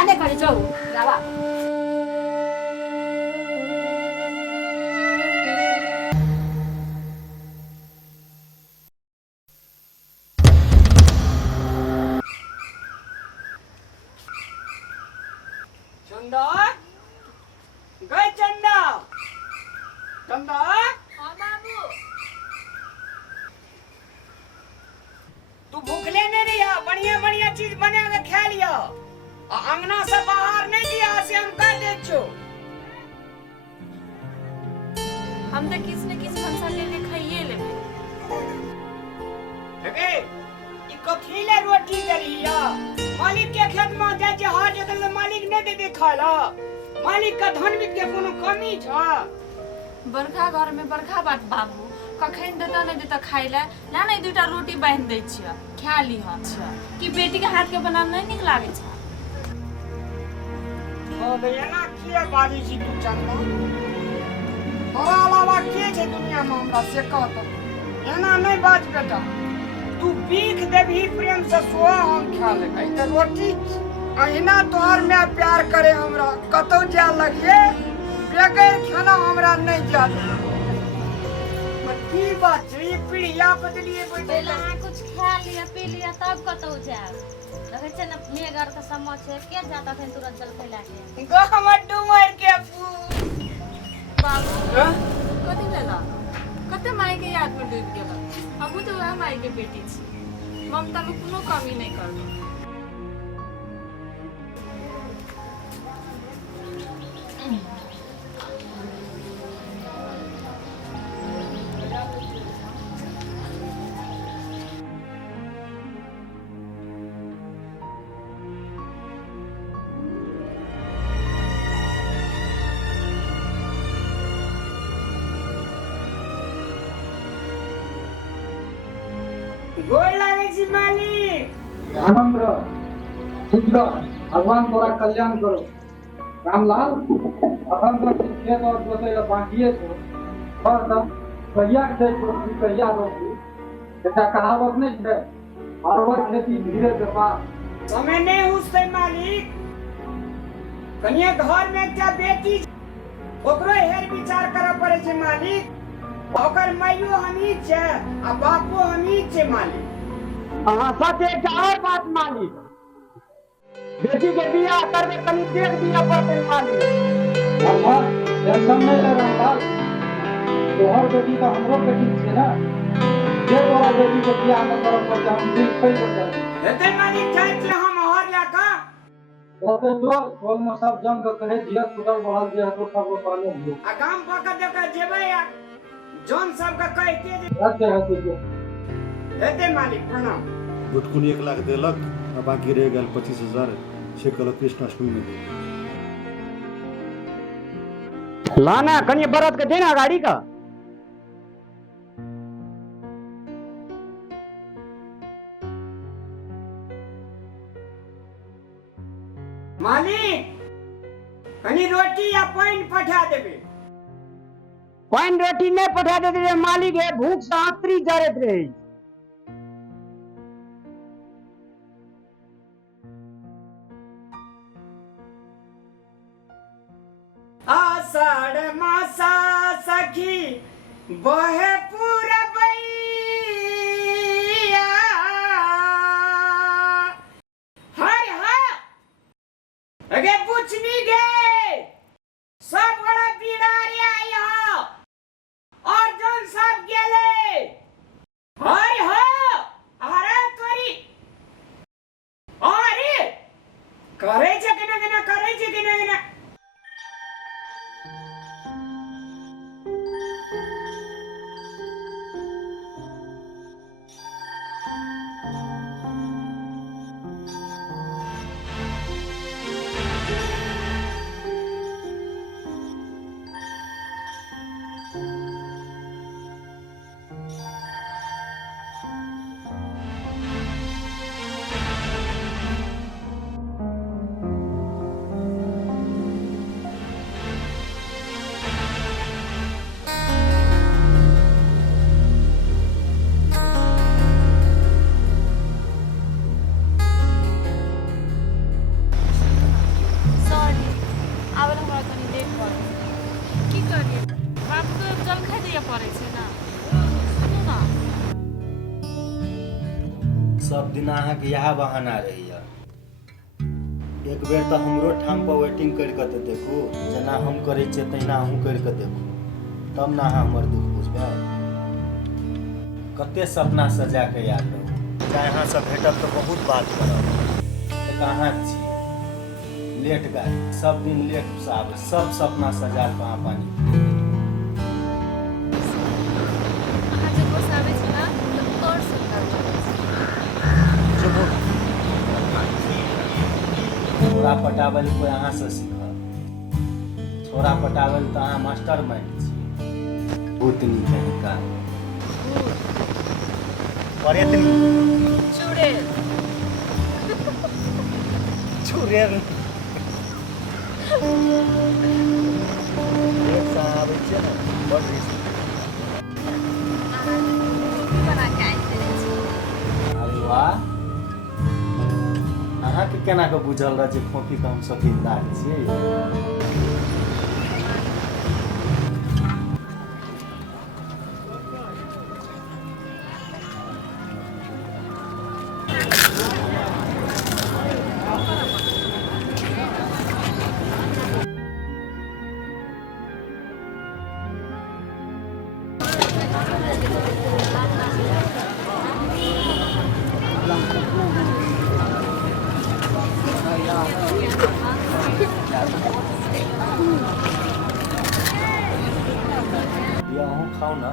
जाने करे जाऊ जावा चंदा गए चंदा चंदा हां बाबू तू भूखले नहीं रहिया बढ़िया बढ़िया चीज बना के खा लिया अंगना से बाहर नहीं दिया से हम कर दे छो हम तो किस न किस भंसा लेके खाइए लेबे हेगे ई कथी ले रोटी करिया मालिक के खेत में जाय जे हाथ जतल मालिक ने दे खाला मालिक का धन बीत के कोनो कमी छ बरखा घर में बरखा बात बाबू कखन देता नहीं देता खाई ला ना नहीं दूटा रोटी बांध दे छिया खा ली हम कि बेटी के हाथ के बनाना नहीं निक लागे छ ओ बेना किए बाजी छी तू चंदा तोरा अलावा के छै दुनिया में हमरा से कहत एना नहीं बाज बेटा तू भीख देबही प्रेम से सो हम खा ले कहीं तो रोटी अहिना तोहर में प्यार करे हमरा कतौ जा लगिए बेगर खाना हमरा नहीं जा की बात छै ये पीढ़िया बदलिए पहले कुछ खा लिया पी लिया तब कतौ जाए लगे छै न मेघर का समय छै के जाता थे तुरंत जल खैला के गहमट डुमर के बाबू कथी लेला कते माई के याद में डूब गेला हमहू तो वह माई के बेटी छी ममता में कोनो कमी नहीं करबे गोर लागे छी मालिक आनंद रह खुश रह भगवान तोरा कल्याण करो रामलाल अखन तक खेत और जोते ला बाकिए छो पर तब कहिया खेत को कहिया रोपी एकटा कहावत नहीं छै हर खेती धीरे से पास समय नहीं हुसै मालिक कनिया घर में एकटा बेटी ओकरो हेर विचार करऽ पड़े छै मालिक ओकर माइयो हमी छै आ बापो हमी छै मालिक अहाँ सच एकटा और बात मालिक बेटी के बियाह करबे कनी देख दिया पड़ते मालिक भगवान टेंशन नहीं ले रामलाल तोहर बेटी तो हमरो बेटी छै ना जे तोरा बेटी के बियाह न करब पर हम दिल खोल कर हेतै मालिक जाय छै हम हर लाका ओते तो बोल में सब जंग के कहे दिया सुधर बढ़ल जे तो सब पाले हो आ गाम पका दे के जेबै आ जौन सब का कहते जे रहते हेतै मालिक प्रणाम गुटकुन 1 लाख देलक आ बाकी रह गेल 25,000 से कहलक कृष्णाष्टमी में दे लाना कनी बरत के देना गाड़ी का मालिक कनी रोटी या पानी पठा देबे पानी रोटी नहीं पठा देते जे मालिक है भूख से आंतरी जरत रही आषाढ़ मासा सखी बहे पूरबैया हाय हाय अगे पूछनी गे सब बड़ा बिरारी आया और जौन सब गेले हाय हाय अरे तोरी अरे करे छै केना केना करे छै केना केना सब दिन अहाँके यह बहाना रहैया। एक बेर तऽ हमरो ठाम पर वेटिंग करि कऽ तऽ देखू, जेना हम करै छियै तहिना अहूँ करि कऽ देखू, तब ने अहाँ हमर दुख बुझबै। कते सपना सजा कऽ याद रहू, चाहे अहाँसँ भेटब तऽ बहुत बात करब। तऽ कहाँ छी लेट गाड़ी, सब दिन लेट से आबै, सब सपना सजा कऽ अहाँ पानी अहाँ जब बस आबै छी ना तऽ और सुंदर लागै छै। छोरा पटाबै लए कोइ अहाँसँ सीखल, छोरा पटाबै लए तऽ अहाँ मास्टर माइंड छी। भूतनी कहीं का परेतनी चुड़ैल चुड़ैल एक सा आबै छियै ने बड़ रिस्क। बना के आइ देने छी। अरे वाह, अहाँके केना कऽ बुझल रह जे खोपीके हम शौकीनदार छियै? या अहूँ खाऊ ना।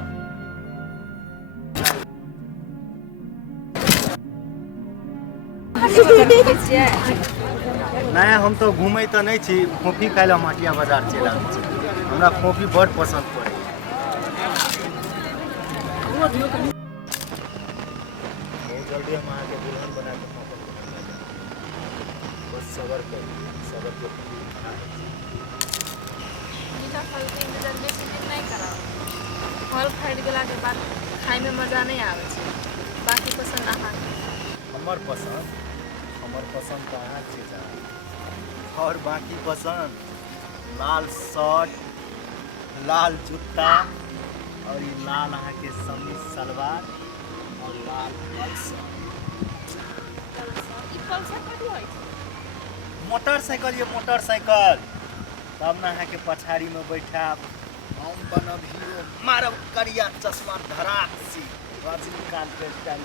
नहीं हम तो घूमै तऽ नहीं छी, खोपी खाइ लए माटिया बाजार चलि आबै छी। हमरा खोपी बड़ पसंद पड़ै। बहुत जल्दी हम अहाँके दुल्हन बना के खोपी बस सबर करू, सबर के मीठा फल के इंतजार बेसी दिन नहीं कराओ। फल फाटि गेला के बाद खाए में मजा नहीं आवे छै। बाकी पसंद अहाँ हमर पसंद तो अहाँ छी जान। और बाकी पसंद लाल शर्ट, लाल जूता और ये लाल अहाँ के समीज सलवार और लाल पल्सर। ई पल्सर कथी होइ छै? मोटरसाइकिल, ये मोटरसाइकिल। तब ना अहाँ के पछाड़ी में बैठाब, हम बनब हीरो, मारब करिया चश्मा धराक सी, रजनीकांत के स्टाइल,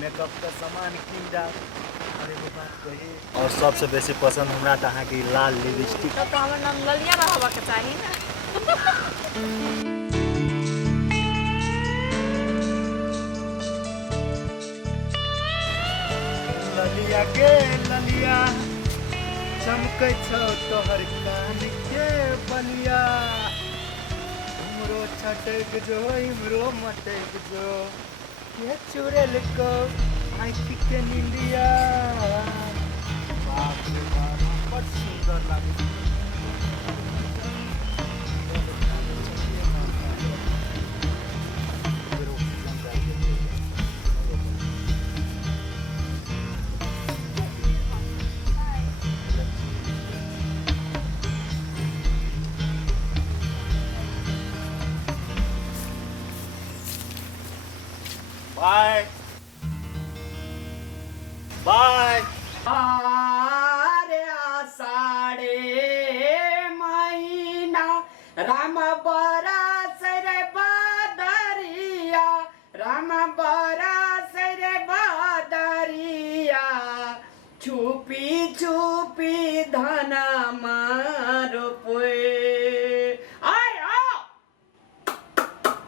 मेकअप का सामान कीन डाल। अरे वो बात कही। और सबसे बेसी पसंद हमरा त अहाँ के लाल लिपस्टिक। तो हमर नाम ललिया रहबा के चाही ना। ललिया गे ललिया, चमकै छौ तोहर कान के बलिया। हमरो छटक जो इमरो मटक जो, ये चुड़ैल को आँख के नीलिया। बाप रे बाप, बड़ सुंदर लागे छै। Bye bye. आरे आषाढ़े महीना राम बरस रे बदरिया, राम बरस रे बदरिया, छुपी छुपी धना मारो पे।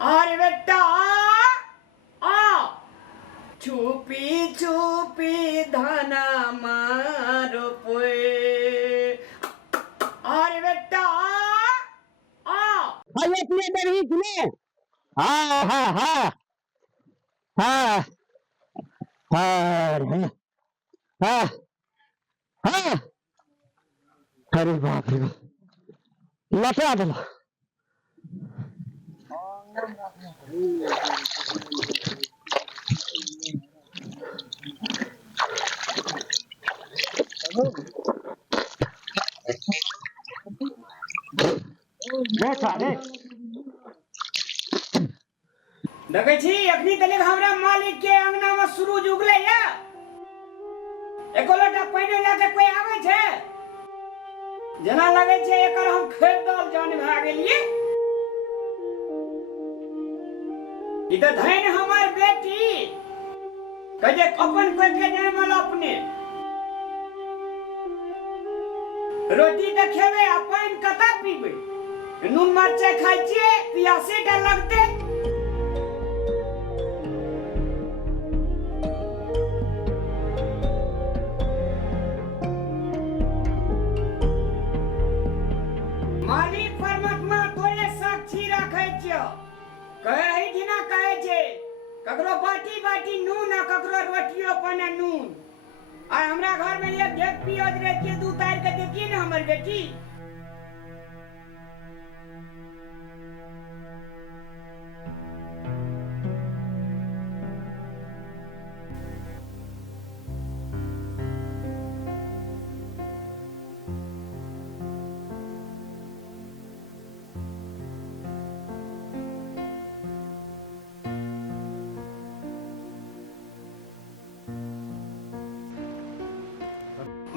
अरे बेटा छुपी छुपी धना मारो पे। अरे बेटा एक मिनट बीच में। हाँ हाँ हाँ हाँ हाँ हाँ। अरे बाप रे बाप, लटा दिला। देखे छी अखनी तक हमरा मालिक के अंगना में सूरज उगले या। एको लोटा पानी लेके कोई आवे छे जना लगे छे एकर हम खरीदल जान भा गेलिए। ई त धैन हमर बेटी कहे अपन कोई के जन्मल अपने रोटी त खेबे आ पानी कता पीबे नून मरचा खाइ छिए पियासे टा लगते। मालिक परमात्मा तोरे साक्षी रखे छियो कहे दिना कहे छे ककरो बाटी बाटी नून आ ककरो रोटियो पने नून आ हमरा घर में एक ढेक पियोज रे के दू तार के देखी न हमर बेटी।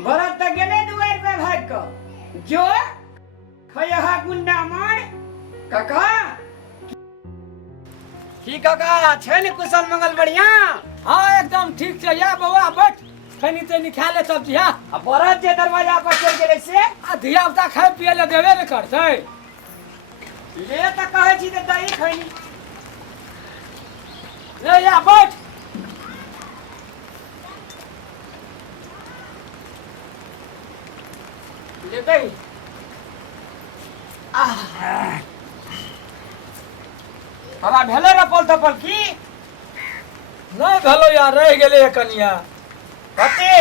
भरत त गेले दुआर पे भाग क जो खयहा गुंडा मार काका की काका छै ने कुशल मंगल बढ़िया। हाँ एकदम ठीक छै या बउआ बैठ खैनी तैनी खा ले सब्जी हा। आ भरत जे दरवाजा पर चल गेले से आ धिया पुता खाए पिए ले देबे ने करतै। ले त कहै छी त दही खैनी ले या बैठ ले दही। हवा भेले रपल तपल की नहीं भेलो या रह गेले कनिया कते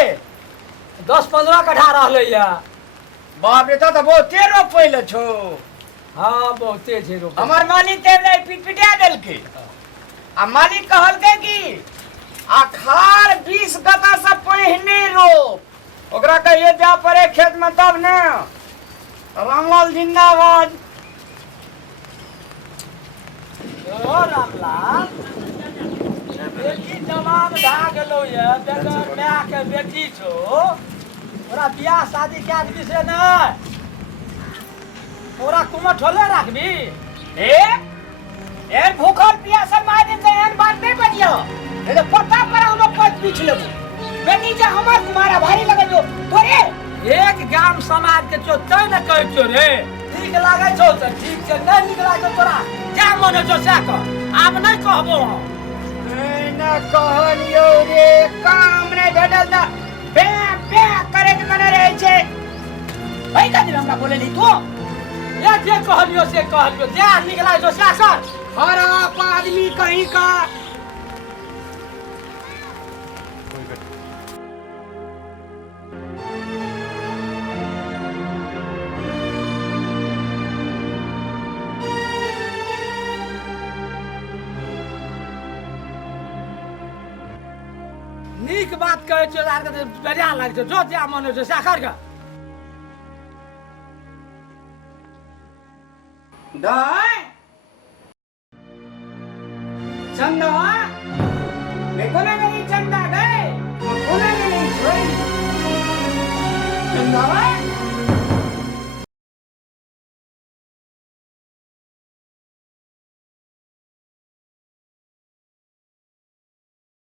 10-15 कट्ठा रहले या। बाप रे त बहुते रोपैले छो। हाँ बहुते छै रोप। हमर मालिक ते रे पिटपिटा देलके आ मालिक कहलके कि अखाड़ 20 गता से पहिने रोप ओकरा कहिए जा पड़े खेत में तब ने। रामलाल जिंदाबाद। ओ रामलाल बेटी जवान भा गेलो ये बेगर माय के बेटी छो ओरा बियाह शादी के आदमी से नै ओरा कुमठ होले राखबी। ए भूखल पियासा मार दे एहन बात नहीं बजियो ए तो पता पर हम पद पूछ लेबो बेटी जे हमर तुम्हारा भारी लगलो तोरे एक गाम समाज के छो तै न कहै छो रे ठीक लागे छो त ठीक छै नै नीक लागे तोरा जा मन छो से कह आब नै कहबो हम। न कहलियो रे काम नहीं भेटल त बे बे करे के मने रहे छे भाई का दिन हमरा बोले ली तू ये जे कहलियो से कहलियो जा नीक लागे छो से कर। खराब आदमी कहीं का नीक बात कहै छो आर के बढ़िया लागे छो जो जा मन छो से कर ग। दाई चंदा मैं कोने नहीं चंदा गए कोने नहीं छोड़ी चंदा